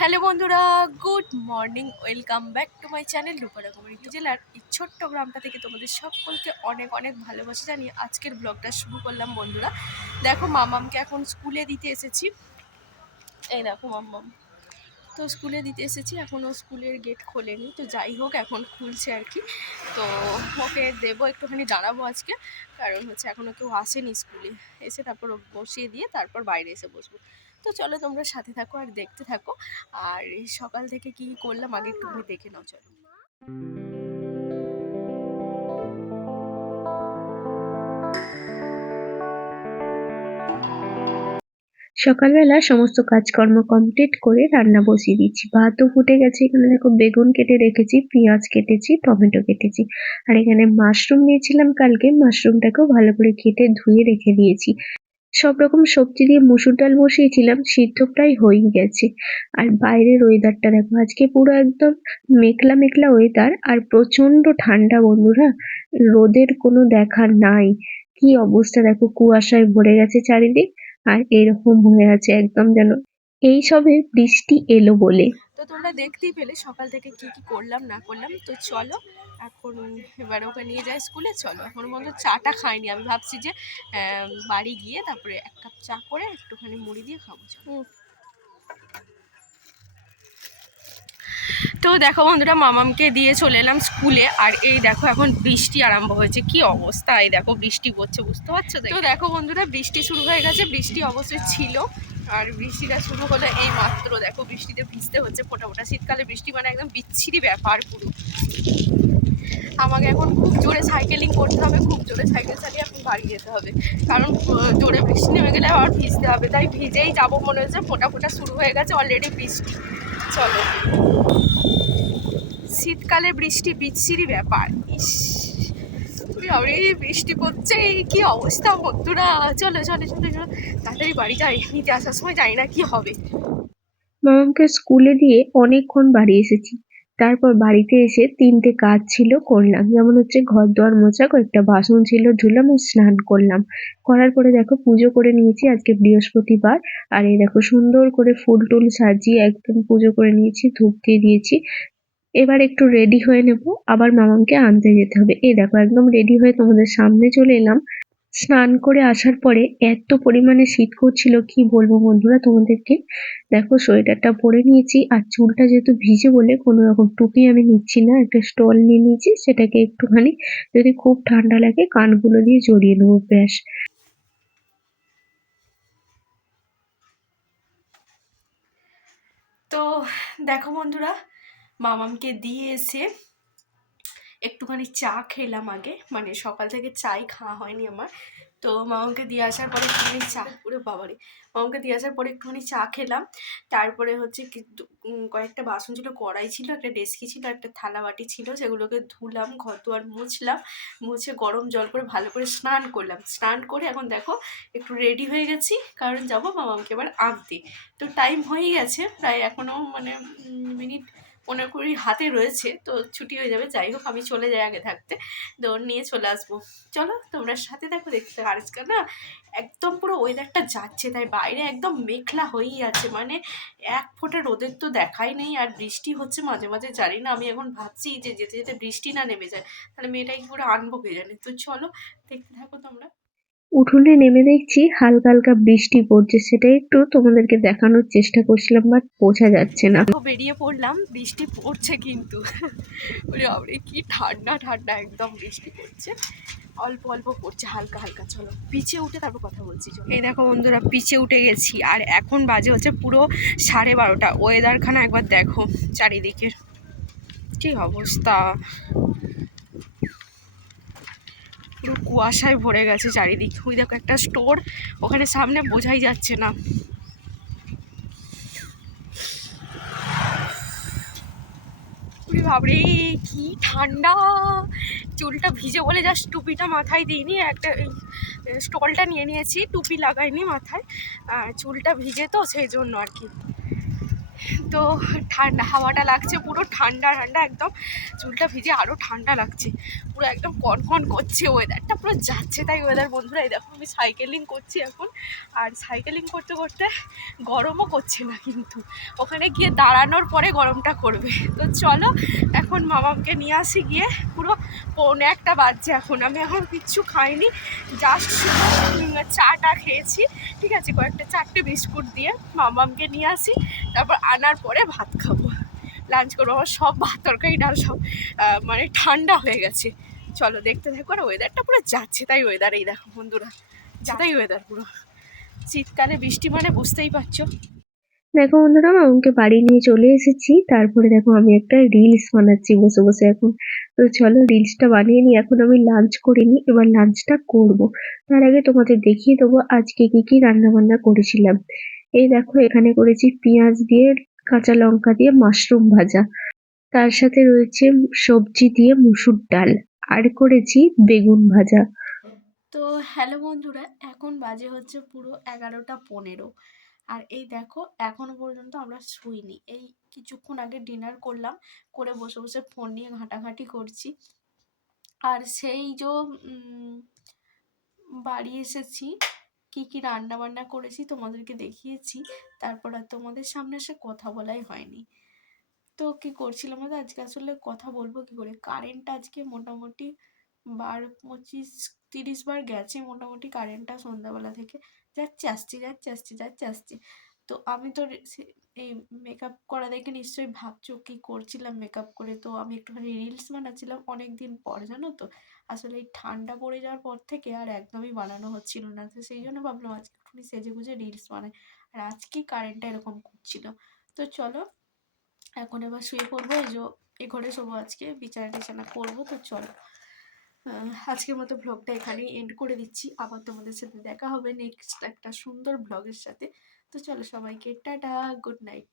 Hello বন্ধুরা, good morning, welcome back to my channel রূপারা community জেলার এই ছোট্ট গ্রামটা থেকে তোমাদের সকলকে অনেক অনেক ভালোবাসা জানিয়ে আজকের ব্লগটা শুরু করলাম। বন্ধুরা দেখো, মামামকে এখন স্কুলে দিতে এসেছি। এই দেখো মাম্মাম তো স্কুলে দিতে এসেছি, এখনও স্কুলের গেট খোলেনি, তো যাই হোক এখন খুলছে আর কি। তো ওকে দেবো, একটুখানি দাঁড়াবো আজকে, কারণ হচ্ছে এখনও কেউ আসেনি স্কুলে। এসে তারপর বসিয়ে দিয়ে তারপর বাইরে এসে বসবো। তো চলো তোমরা সাথে থাকো আর দেখতে থাকো। আর সকাল থেকে কি করলাম আগে একটুখানি দেখে নাও, চলো। সকালবেলা সমস্ত কাজকর্ম কমপ্লিট করে রান্না বসিয়ে দিচ্ছি। ভাতও ফুটে গেছে। এখানে দেখো বেগুন কেটে রেখেছি, পেঁয়াজ কেটেছি, টমেটো কেটেছি। আর এখানে মাশরুম নিয়েছিলাম কালকে, মাশরুমটাকেও ভালো করে কেটে ধুয়ে রেখে দিয়েছি। সব রকম সবজি দিয়ে মুসুর ডাল বসিয়েছিলাম, সিদ্ধ প্রায় হয়েই গেছে। আর বাইরের ওয়েদারটা দেখো, আজকে পুরো একদম মেঘলা মেঘলা ওয়েদার আর প্রচন্ড ঠান্ডা বন্ধুরা, রোদের কোনো দেখা নাই। কি অবস্থা দেখো, কুয়াশায় ভরে গেছে চারিদিক। আর এরকম হয়ে আছে একদম যেন এই সবে বৃষ্টি এলো বলে। তো তোমরা দেখতেই পেলে সকাল থেকে কি কি করলাম না করলাম। তো চলো এখন এবার ওকে নিয়ে যাই স্কুলে। চলো, এখন বন্ধু চাটা খাইনি, আমি ভাবছি যে বাড়ি গিয়ে তারপরে এক কাপ চা করে একটুখানি মুড়ি দিয়ে খাবো। চলো। তো দেখো বন্ধুরা, মামামকে দিয়ে চলে এলাম স্কুলে। আর এই দেখো এখন বৃষ্টি আরম্ভ হয়েছে, কি অবস্থা, এই দেখো বৃষ্টি পড়ছে, বুঝতে পারছো? তো দেখো বন্ধুরা, বৃষ্টি শুরু হয়ে গেছে। বৃষ্টি অবশ্যই ছিল, আর বৃষ্টিটা শুরু হলো এই মাত্র। দেখো বৃষ্টিতে ভিজতে হচ্ছে ফোটা ফোটা। শীতকালে বৃষ্টি মানে একদম বিচ্ছিরি ব্যাপার পুরো। আমাকে এখন খুব জোরে সাইকেলিং করতে হবে, খুব জোরে সাইকেল চালিয়ে এখন বাড়ি যেতে হবে, কারণ জোরে বৃষ্টি নেমে গেলে আবার ভিজতে হবে। তাই ভিজেই যাবো মনে হচ্ছে, ফোটা ফোটা শুরু হয়ে গেছে অলরেডি বৃষ্টি। চলো, শীতকালে বৃষ্টি বিচ্ছিরি ব্যাপার। ইস, বৃষ্টি পড়ছে, কি অবস্থা বন্ধুরা। চলো চলো চলো চলো, তাড়াতাড়ি বাড়ি যাই, নিতে আসার সময় জানি না কি হবে। মামাকে স্কুলে দিয়ে অনেকক্ষণ বাড়ি এসেছি। তারপর বাড়িতে এসে 3টে কাজ ছিল, করলাম। যেমন হচ্ছে ঘর দোয়ার মোছা, কয়েকটা বাসন ছিল ধুলাম, আর স্নান করলাম। করার পরে দেখো পুজো করে নিয়েছি, আজকে বৃহস্পতিবার। আর এই দেখো সুন্দর করে ফুল টুল সাজিয়ে একদম পুজো করে নিয়েছি, ধূপ দিয়ে দিয়েছি। এবার একটু রেডি হয়ে নেব, আবার মামামকে আনতে যেতে হবে। এই দেখো একদম রেডি হয়ে তোমাদের সামনে চলে এলাম। স্নান করে আসার পরে এত পরিমাণে শীত করছিল, কি বলবো বন্ধুরা তোমাদেরকে। দেখো সোয়েটারটা পরে নিয়েছি, আর চুলটা যেহেতু ভিজে বলে কোনো রকম টুপি আমি নিচ্ছি না, একটা স্টল নিয়ে নিয়েছি, সেটাকে একটুখানি যদি খুব ঠান্ডা লাগে কানগুলো দিয়ে জড়িয়ে নেবো, ব্যাস। তো দেখো বন্ধুরা, মামামকে দিয়ে এসে একটুখানি চা খেলাম আগে, মানে সকাল থেকে চাই খাওয়া হয়নি আমার। তো মামাকে দিয়ে আসার পরে একটুখানি চা, ওরে বাবারে, মামাকে দিয়ে আসার পরে একটুখানি চা খেলাম। তারপরে হচ্ছে কি কয়েকটা বাসন ছিল, কড়াই ছিল, একটা ডেস্কি ছিল, একটা থালা বাটি ছিল, সেগুলোকে ধুলাম, ঘর দুয়ার মুছলাম। মুছে গরম জল করে ভালো করে স্নান করলাম। স্নান করে এখন দেখো একটু রেডি হয়ে গেছি, কারণ যাবো মামাকে এবার আনতে। তো টাইম হয়ে গেছে প্রায়, এখনও মানে মিনিট 15-20 হাতে রয়েছে, তো ছুটি হয়ে যাবে। যাই হোক, আমি চলে যাই আগে থাকতে, দৌড় নিয়ে চলে আসবো। চলো তোমরা সাথে দেখো, দেখতে। আর আজকে না একদম পুরো ওয়েদারটা যাচ্ছে, তাই বাইরে একদম মেঘলা হয়েই আছে, মানে এক ফোঁটা রোদের তো দেখাই নেই। আর বৃষ্টি হচ্ছে মাঝে মাঝে, জানি না, আমি এখন ভাবছি যে যেতে যেতে বৃষ্টি না নেমে যায়, তাহলে মেয়েটাকে কি করে আনবো কে জানে। তো চলো দেখতে থাকো তোমরা। উঠোনে নেমে দেখছি হালকা হালকা বৃষ্টি পড়ছে, সেটা একটু তোমাদেরকে দেখানোর চেষ্টা করছিলাম, বাট বোঝা যাচ্ছে না। দেখো বেরিয়ে পড়লাম, বৃষ্টি পড়ছে কিন্তু ওরে বাবারে, কি ঠান্ডা ঠান্ডা, একদম বৃষ্টি পড়ছে, অল্প অল্প পড়ছে, হালকা হালকা। চলো পিছে উঠে তারপর কথা বলছি। চলো, এই দেখো বন্ধুরা, পিছে উঠে গেছি, আর এখন বাজে হচ্ছে পুরো 12:30। ওয়েদারখানা একবার দেখো চারিদিকের কি অবস্থা, পুরো কুয়াশায় ভরে গেছে চারিদিক। ওই দেখো একটা স্টোর, ওখানে সামনে বোঝাই যাচ্ছে না। বাবরে কি ঠান্ডা, চুলটা ভিজে বলে জাস্ট টুপিটা মাথায় দিইনি, একটা স্টলটা নিয়ে নিয়েছি, টুপি লাগাইনি মাথায়, চুলটা ভিজে তো সেই জন্য আর কি। তো ঠান্ডা হাওয়াটা লাগছে, পুরো ঠান্ডা ঠান্ডা, একদম চুলটা ভিজে আরও ঠান্ডা লাগছে, পুরো একদম কনকন করছে ওয়েদারটা, পুরো যাচ্ছে তাই ওয়েদার। বন্ধুরা এই দেখো আমি সাইকেলিং করছি এখন, আর সাইকেলিং করতে করতে গরমও করছে না, কিন্তু ওখানে গিয়ে দাঁড়ানোর পরে গরমটা করবে। তো চলো এখন মামাকে নিয়ে আসি গিয়ে, পুরো 1:45 বাজছে এখন, আমি এখন কিচ্ছু খাইনি, জাস্ট চাটা খেয়েছি, ঠিক আছে, কয়েকটা 4টে বিস্কুট দিয়ে মামাকে নিয়ে আসি, তারপর আনার পরে ভাত খাবো, লাঞ্চ করবো। আমার সব ভাত তরকারি ডাল সব মানে ঠান্ডা হয়ে গেছে। চলো দেখতে থাকো, আর ওয়েদারটা পুরো যাচ্ছে তাই ওয়েদার, এই দেখো বন্ধুরা, যাতাই ওয়েদার পুরো, শীতকালে বৃষ্টি মানে বুঝতেই পারছো। দেখো বন্ধুরা, মামুকে বাড়ি নিয়ে চলে এসেছি। তারপরে দেখো আমি একটা রিলস বানাচ্ছি বসে বসে এখন। তো চলো রিলসটা বানিয়ে নিই। এখন আমি লাঞ্চ করিনি, এবার লাঞ্চটা করব। তার আগে তোমাদের দেখিয়ে দেবো আজকে কি কি রান্না বান্না করেছিলাম। এই দেখো এখানে করেছি পেঁয়াজ দিয়ে, কাঁচা লঙ্কা দিয়ে মাশরুম ভাজা, তার সাথে রয়েছে সবজি দিয়ে মুসুর ডাল, আর করেছি বেগুন ভাজা। তো হ্যালো বন্ধুরা, এখন বাজে হচ্ছে পুরো 11টা 15, আর এই দেখো এখনো পর্যন্ত আমরা শুইনি, এই কিছুক্ষণ আগে ডিনার করলাম, করে বসে বসে ফোন নিয়ে ঘাঁটাঘাঁটি করছি। আর সেই যে বাড়ি এসেছি, কি কি রান্না বান্না করেছি তোমাদেরকে দেখিয়েছি, তারপর আর তোমাদের সামনে এসে কথা বলাই হয়নি। তো কি করছিলাম বলতো, আজকে আসলে কথা বলবো কি করে, কারেন্ট আজকে মোটামুটি 12, 25, 30 বার গেছে মোটামুটি কারেন্টটা সন্ধ্যাবেলা থেকে, যাচ্ছে আসছে, যাচ্ছে আসছে, যাচ্ছে আসছে। তো আমি তো এই মেকআপ করা দেখে নিশ্চয়ই ভাবছো কি করছিলাম মেকআপ করে, তো আমি একটুখানি রিলস বানাচ্ছিলাম অনেক দিন পর, জানো তো, আসলে এই ঠান্ডা পড়ে যাওয়ার পর থেকে আর একদমই বানানো হচ্ছিল না, তো সেই জন্য ভাবলাম আজকে একটুখানি সেজে গুজে রিলস বানাই, আর আজকেই কারেন্টটা এরকম করছিল। তো চলো এখন এবার শুয়ে পড়বো, এই যে এ ঘরে শোবো আজকে, বিছানা টিছানা করবো। তো চলো আজকের মতো ব্লগটা এখানেই এন্ড করে দিচ্ছি, আবার তোমাদের সাথে দেখা হবে নেক্সট একটা সুন্দর ব্লগের সাথে। তো চলো সবাইকে টাটা, গুড নাইট।